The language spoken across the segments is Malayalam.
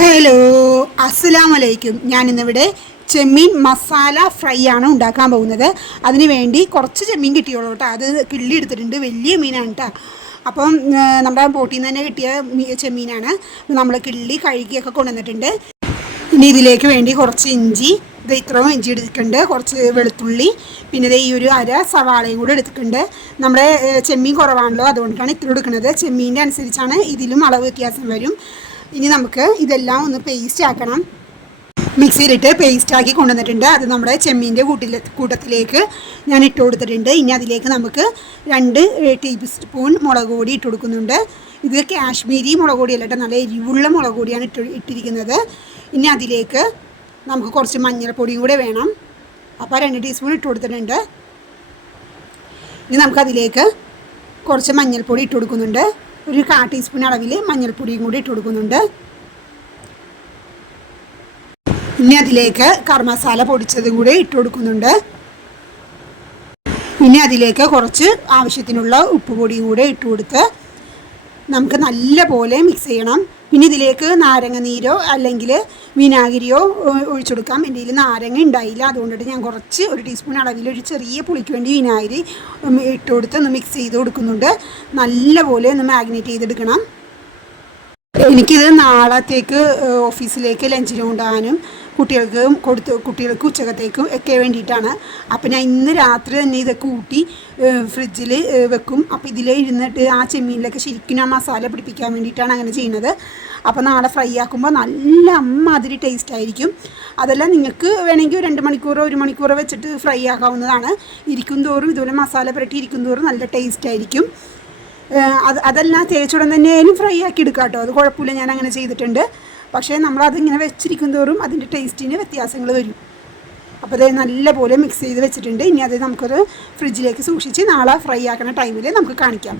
ഹലോ അസ്സലാം വലൈക്കും ഞാനിന്നിവിടെ ചെമ്മീൻ മസാല ഫ്രൈ ആണ് ഉണ്ടാക്കാൻ പോകുന്നത്. അതിന് വേണ്ടി കുറച്ച് ചെമ്മീൻ കിട്ടിയുള്ളൂ കേട്ടോ. അത് കിള്ളി എടുത്തിട്ടുണ്ട്. വലിയ മീനാണ് കേട്ടോ. അപ്പം നമ്മുടെ ബോട്ടിൽ നിന്ന് തന്നെ കിട്ടിയ ചെമ്മീനാണ്. നമ്മൾ കിള്ളി കഴുകിയൊക്കെ കൊണ്ടുവന്നിട്ടുണ്ട്. ഇനി ഇതിലേക്ക് വേണ്ടി കുറച്ച് ഇഞ്ചി ഇത് ഇത്രയും ഇഞ്ചി എടുത്തിട്ടുണ്ട്. കുറച്ച് വെളുത്തുള്ളി പിന്നെ ഇത് ഈ ഒരു അര സവാളയും കൂടെ എടുത്തിട്ടുണ്ട്. നമ്മുടെ ചെമ്മീൻ കുറവാണല്ലോ അതുകൊണ്ടാണ് ഇത്ര എടുക്കുന്നത്. ചെമ്മീന്റെ അനുസരിച്ചാണ് ഇതിലും അളവ് വ്യത്യാസം വരും. ഇനി നമുക്ക് ഇതെല്ലാം ഒന്ന് പേസ്റ്റ് ആക്കണം. മിക്സിയിലിട്ട് പേസ്റ്റ് ആക്കി കൊണ്ടുവന്നിട്ടുണ്ട്. അത് നമ്മുടെ ചെമ്മീന്റെ കൂട്ടിൽ കൂട്ടത്തിലേക്ക് ഞാൻ ഇട്ട് കൊടുത്തിട്ടുണ്ട്. ഇനി അതിലേക്ക് നമുക്ക് രണ്ട് ടേബിൾ സ്പൂൺ മുളക് പൊടി ഇട്ട് കൊടുക്കുന്നുണ്ട്. ഇത് കാശ്മീരി മുളക് പൊടിയല്ല നല്ല എരിവുള്ള മുളക് പൊടിയാണ് ഇട്ട് ഇട്ടിരിക്കുന്നത്. ഇനി അതിലേക്ക് നമുക്ക് കുറച്ച് മഞ്ഞൾപ്പൊടിയും കൂടെ വേണം. അപ്പോൾ രണ്ട് ടീസ്പൂൺ ഇട്ട് കൊടുത്തിട്ടുണ്ട്. ഇനി നമുക്കതിലേക്ക് കുറച്ച് മഞ്ഞൾപ്പൊടി ഇട്ട് കൊടുക്കുന്നുണ്ട്. ഒരു കാ ടീസ്പൂൺ അളവിൽ മഞ്ഞൾപ്പൊടിയും കൂടി ഇട്ട് കൊടുക്കുന്നുണ്ട്. ഇനി അതിലേക്ക് കർമസാല മസാല പൊടിച്ചതും കൂടി ഇട്ട് കൊടുക്കുന്നുണ്ട്. ഇനി അതിലേക്ക് കുറച്ച് ആവശ്യത്തിനുള്ള ഉപ്പ് പൊടിയും കൂടെ ഇട്ട് കൊടുത്ത് നമുക്ക് നല്ല പോലെ മിക്സ് ചെയ്യണം. പിന്നെ ഇതിലേക്ക് നാരങ്ങ നീരോ അല്ലെങ്കിൽ വിനാഗിരിയോ ഒഴിച്ചു കൊടുക്കാം. എന്റെ കയ്യിൽ നാരങ്ങ ഉണ്ടായില്ല. അതുകൊണ്ടിട്ട് ഞാൻ കുറച്ച് ഒരു ടീസ്പൂൺ അളവിൽ ഒരു ചെറിയ പുളിക്ക് വേണ്ടി വിനാഗിരി ഇട്ട് കൊടുത്ത് ഒന്ന് മിക്സ് ചെയ്ത് കൊടുക്കുന്നുണ്ട്. നല്ല പോലെ ഒന്ന് മാഗ്നേറ്റ് ചെയ്തെടുക്കണം. എനിക്കിത് നാളത്തേക്ക് ഓഫീസിലേക്ക് ലഞ്ചിന് കൊണ്ടുപോകാനും കുട്ടികൾക്ക് കൊടുത്ത് കുട്ടികൾക്ക് ഉച്ചകത്തേക്കും ഒക്കെ വേണ്ടിയിട്ടാണ്. അപ്പോൾ ഞാൻ ഇന്ന് രാത്രി തന്നെ ഇതൊക്കെ കൂട്ടി ഫ്രിഡ്ജിൽ വെക്കും. അപ്പോൾ ഇതിൽ ഇരുന്നിട്ട് ആ ചെമ്മീനിലൊക്കെ ശരിക്കും ആ മസാല പിടിപ്പിക്കാൻ വേണ്ടിയിട്ടാണ് അങ്ങനെ ചെയ്യുന്നത്. അപ്പോൾ നാളെ ഫ്രൈ ആക്കുമ്പോൾ നല്ല അമ്മാതിരി ടേസ്റ്റ് ആയിരിക്കും. അതല്ല നിങ്ങൾക്ക് വേണമെങ്കിൽ രണ്ട് മണിക്കൂറോ ഒരു മണിക്കൂറോ വെച്ചിട്ട് ഫ്രൈ ആക്കാവുന്നതാണ്. ഇരിക്കും തോറും ഇതുപോലെ മസാല പുരട്ടി ഇരിക്കും തോറും നല്ല ടേസ്റ്റ് ആയിരിക്കും. അത് അതെല്ലാം തേച്ചുടൻ തന്നെയായാലും ഫ്രൈ ആക്കി എടുക്കാം കേട്ടോ. അത് കുഴപ്പമില്ല ഞാൻ അങ്ങനെ ചെയ്തിട്ടുണ്ട്. പക്ഷേ നമ്മളതിങ്ങനെ വെച്ചിരിക്കും തോറും അതിന്റെ ടേസ്റ്റിന് വ്യത്യാസങ്ങൾ വരും. അപ്പോൾ അത് നല്ലപോലെ മിക്സ് ചെയ്ത് വെച്ചിട്ടുണ്ട്. ഇനി അത് നമുക്കത് ഫ്രിഡ്ജിലേക്ക് സൂക്ഷിച്ച് നാളെ ഫ്രൈ ആക്കുന്ന ടൈമിൽ നമുക്ക് കാണിക്കാം.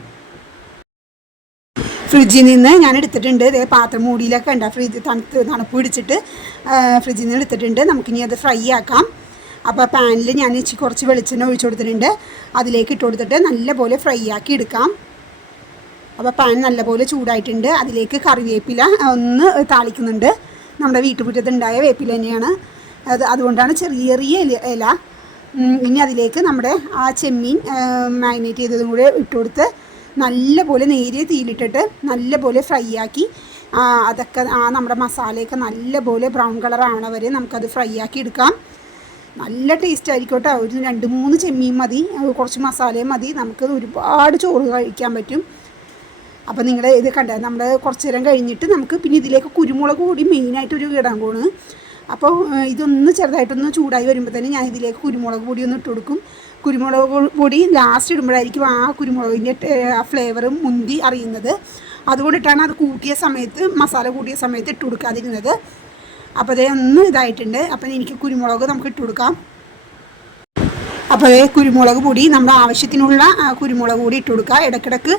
ഫ്രിഡ്ജിൽ നിന്ന് ഞാൻ എടുത്തിട്ടുണ്ട്. ഇതേ പാത്രം മൂടിയിലൊക്കെ ഉണ്ട് ഫ്രിഡ്ജ് തണുത്ത് തണുപ്പ് പിടിച്ചിട്ട് ഫ്രിഡ്ജിൽ നിന്ന് എടുത്തിട്ടുണ്ട്. നമുക്കിനി അത് ഫ്രൈ ആക്കാം. അപ്പോൾ പാനിൽ ഞാൻ കുറച്ച് വെളിച്ചെണ്ണ ഒഴിച്ചു കൊടുത്തിട്ടുണ്ട്. അതിലേക്ക് ഇട്ട് കൊടുത്തിട്ട് നല്ലപോലെ ഫ്രൈ ആക്കി എടുക്കാം. അപ്പോൾ പാൻ നല്ലപോലെ ചൂടായിട്ടുണ്ട്. അതിലേക്ക് കറിവേപ്പില ഒന്ന് താളിക്കുന്നുണ്ട്. നമ്മുടെ വീട്ടുമുറ്റത്തുണ്ടായ വേപ്പില തന്നെയാണ്. അത് അതുകൊണ്ടാണ് ചെറിയ ചെറിയ ഇല ഇനി അതിലേക്ക് നമ്മുടെ ആ ചെമ്മീൻ മാരിനേറ്റ് ചെയ്തതും കൂടെ ഇട്ട് കൊടുത്ത് നല്ലപോലെ നേരിയ തീയിലിട്ടിട്ട് നല്ലപോലെ ഫ്രൈ ആക്കി അതൊക്കെ ആ നമ്മുടെ മസാലയൊക്കെ നല്ലപോലെ ബ്രൗൺ കളർ ആവണ വരെ നമുക്കത് ഫ്രൈ ആക്കി എടുക്കാം. നല്ല ടേസ്റ്റ് ആയിരിക്കും കേട്ടോ ഒരു രണ്ട് മൂന്ന് ചെമ്മീൻ മതി. കുറച്ച് മസാലയും മതി. നമുക്ക് ഒരുപാട് ചോറ് കഴിക്കാൻ പറ്റും. അപ്പോൾ നിങ്ങൾ ഇത് കണ്ട നമ്മൾ കുറച്ച് നേരം കഴിഞ്ഞിട്ട് നമുക്ക് പിന്നെ ഇതിലേക്ക് കുരുമുളക് കൂടി മെയിനായിട്ടൊരു ഇടാൻ പോണ്. അപ്പോൾ ഇതൊന്ന് ചെറുതായിട്ടൊന്ന് ചൂടായി വരുമ്പോൾ തന്നെ ഞാൻ ഇതിലേക്ക് കുരുമുളക് പൊടി ഒന്ന് ഇട്ട് കൊടുക്കും. കുരുമുളക് പൊടി ലാസ്റ്റ് ഇടുമ്പോഴായിരിക്കും ആ കുരുമുളകിന്റെ ആ ഫ്ലേവർ മുന്തി അറിയുന്നത്. അതുകൊണ്ടിട്ടാണ് അത് കൂട്ടിയ സമയത്ത് മസാല കൂട്ടിയ സമയത്ത് ഇട്ട് കൊടുക്കാതിരുന്നത്. അപ്പോൾ അതേ ഒന്ന് ഇതായിട്ടുണ്ട്. അപ്പം എനിക്ക് കുരുമുളക് നമുക്ക് ഇട്ട് കൊടുക്കാം. അപ്പോൾ കുരുമുളക് പൊടി നമ്മൾ ആവശ്യത്തിനുള്ള കുരുമുളക് പൊടി ഇട്ട് കൊടുക്കുക. ഇടയ്ക്കിടയ്ക്ക്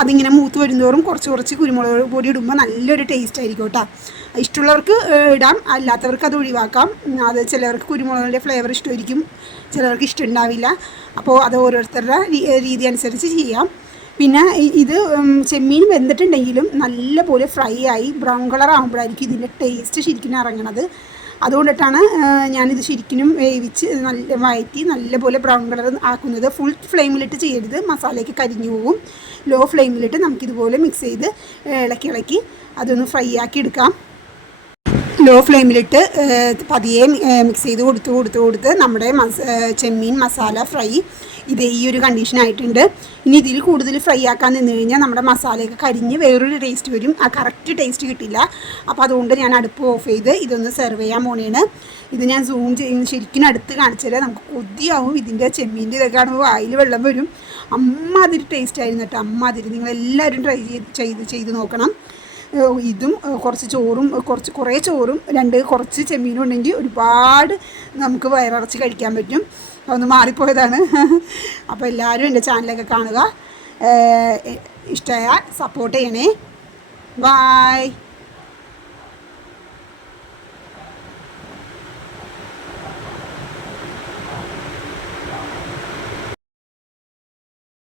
അതിങ്ങനെ മൂത്ത് വരുന്നതോറും കുറച്ച് കുറച്ച് കുരുമുളക് പൊടി ഇടുമ്പോൾ നല്ലൊരു ടേസ്റ്റ് ആയിരിക്കും കേട്ടോ. ഇഷ്ടമുള്ളവർക്ക് ഇടാം. അല്ലാത്തവർക്ക് അത് ഒഴിവാക്കാം. അത് ചിലവർക്ക് കുരുമുളകിന്റെ ഫ്ലേവർ ഇഷ്ടമായിരിക്കും. ചിലവർക്ക് ഇഷ്ടമുണ്ടാവില്ല അപ്പോൾ അത് ഓരോരുത്തരുടെ രീതി അനുസരിച്ച് ചെയ്യാം. പിന്നെ ഇത് ചെമ്മീൻ വെന്തിട്ടുണ്ടെങ്കിലും നല്ലപോലെ ഫ്രൈ ആയി ബ്രൗൺ കളർ ആകുമ്പോഴായിരിക്കും ഇതിന്റെ ടേസ്റ്റ് ശരിക്കും ഇറങ്ങണത്. അതുകൊണ്ടിട്ടാണ് ഞാനിത് ശരിക്കും വേവിച്ച് നല്ല വഴറ്റി നല്ലപോലെ ബ്രൗൺ കളർ ആക്കുന്നത്. ഫുൾ ഫ്ലെയിമിലിട്ട് ചെയ്യരുത്. മസാലയ്ക്ക് കരിഞ്ഞു പോകും ലോ ഫ്ലെയിമിലിട്ട് നമുക്കിതുപോലെ മിക്സ് ചെയ്ത് ഇളക്കി ഇളക്കി അതൊന്ന് ഫ്രൈ ആക്കി എടുക്കാം. ലോ ഫ്ലെയിമിലിട്ട് പതിയെ മിക്സ് ചെയ്ത് കൊടുത്ത് കൊടുത്ത് കൊടുത്ത് നമ്മുടെ മസ ചെമ്മീൻ മസാല ഫ്രൈ ഇത് ഈ ഒരു കണ്ടീഷനായിട്ടുണ്ട് ഇനി ഇതിൽ കൂടുതൽ ഫ്രൈ ആക്കാൻ നിന്ന് കഴിഞ്ഞാൽ നമ്മുടെ മസാലയൊക്കെ കരിഞ്ഞ് വേറൊരു ടേസ്റ്റ് വരും. ആ കറക്റ്റ് ടേസ്റ്റ് കിട്ടില്ല. അപ്പോൾ അതുകൊണ്ട് ഞാൻ അടുപ്പ് ഓഫ് ചെയ്ത് ഇതൊന്ന് സെർവ് ചെയ്യാൻ പോണേണ്. ഇത് ഞാൻ സൂം ചെയ്യുന്ന ശരിക്കും അടുത്ത് കാണിച്ചാൽ നമുക്ക് കൊതിയാവും. ഇതിന്റെ ചെമ്മീന്റെ ഇതൊക്കെ കാണുമ്പോൾ വായിൽ വെള്ളം വരും. അമ്മ അമ്മാതിരി ടേസ്റ്റ് ആയിരുന്നു കേട്ടോ. അമ്മാതിരി. നിങ്ങളെല്ലാവരും ട്രൈ ചെയ്ത് ചെയ്ത് ചെയ്ത് നോക്കണം. ഇതും കുറച്ച് ചോറും കുറച്ച് കുറേ ചോറും രണ്ട് കുറച്ച് ചെമ്മീനും ഉണ്ടെങ്കിൽ ഒരുപാട് നമുക്ക് വയറിറച്ചി കഴിക്കാൻ പറ്റും. ഒന്ന് മാറിപ്പോയതാണ്. അപ്പോൾ എല്ലാവരും എന്റെ ചാനലൊക്കെ കാണുക. ഇഷ്ടമായാൽ സപ്പോർട്ട് ചെയ്യണേ. ബായ്